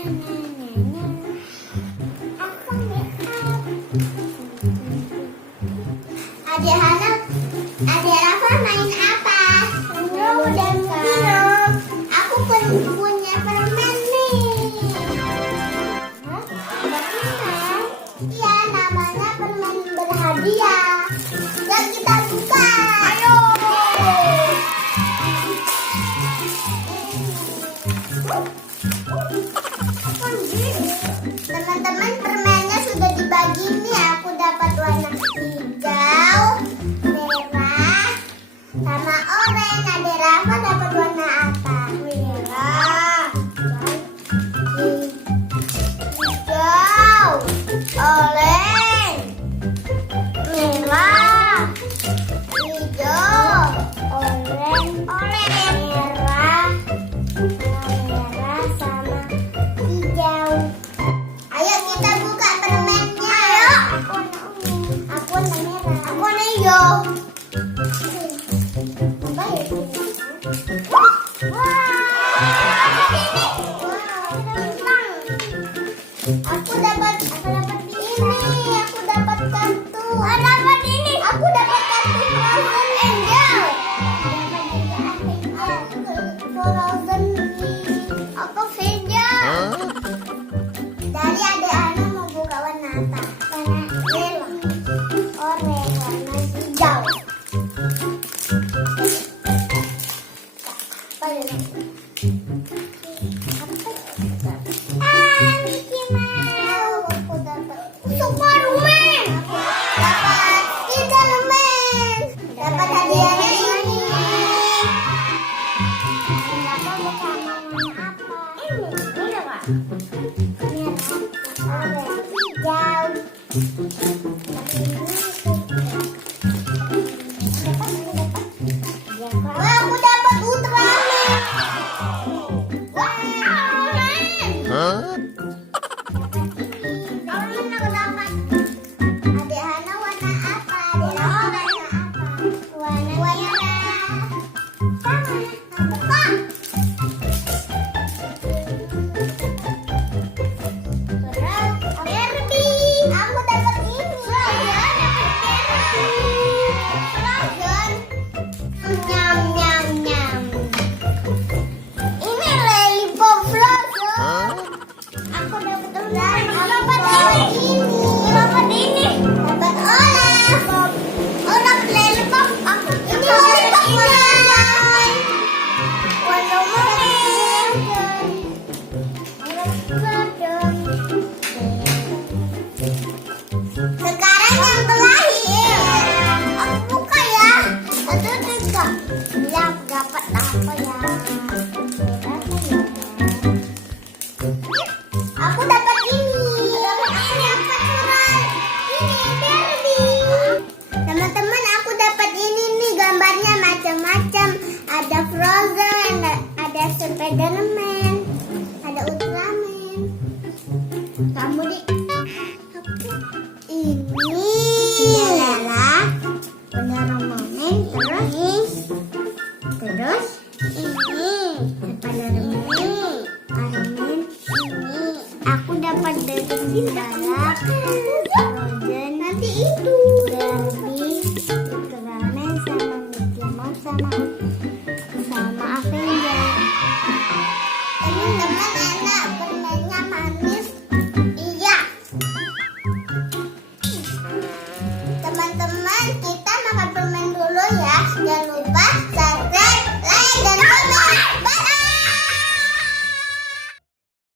Adik Hana, Adik Rafa main apa? Dan minum. Aku punya permen nih. Permen? Iya, namanya permen berhadiah. Yuk kita buka. Ayo. Teman-teman, permennya sudah dibagi nih. Aku dapat warna hijau, merah, sama oranye. Adik Rafa dapat warna apa? Merah, hijau, oranye, merah, hijau, oranye, merah sama hijau. Ayo kita buka permennya. Ayo. Aku warna merah. Aku warna hijau. Apa ya ini? Wah. Aku dapat ini. Aku dapat kartu. Dapat ini. Aku dapat kartu Frozen Angel. Frozen apa Angel? Dari Adik Ana mau buka warna apa? Warna merah, oranye, warna hijau. Apa ya? Mickey Mouse. Aku dapat Superman. Dapat Spiderman. Dapat hadiahnya ini. Apa bersama warna apa? Ini apa? Merah, oranye, hijau. Wah, aku dapat Ultraman. Wah, Ultraman. Ultraman aku dapat. Adik Hana warna apa? Adik Rafa warna apa? Warna merah. Sama. Apa? Barbie, aku dapat ini. Frozen. Nyam nyam nyam. Ini lollipop Frozen. Aku dapat ini. Dapat ini. Dapat Olaf. Olaf lollipop. Ini lollipop warna merah. Sekarang yang terakhir, aku buka ya. 1, 2, 3. Ini aku dapat apa ya? Aku dapat ini. Dapat ini apa surat? Ini Barbie. Teman-teman, aku dapat ini nih, gambarnya macam-macam. Ada Frozen, ada Spiderman, ada Ultraman. Kamu di ini adalah Spiderman, terus ini Spiderman, Iron Man, ini aku dapat dari Cinderella, Frozen, nanti itu Barbie, Ultraman sama Mickey Mouse sama Avenger. Teman-teman enak.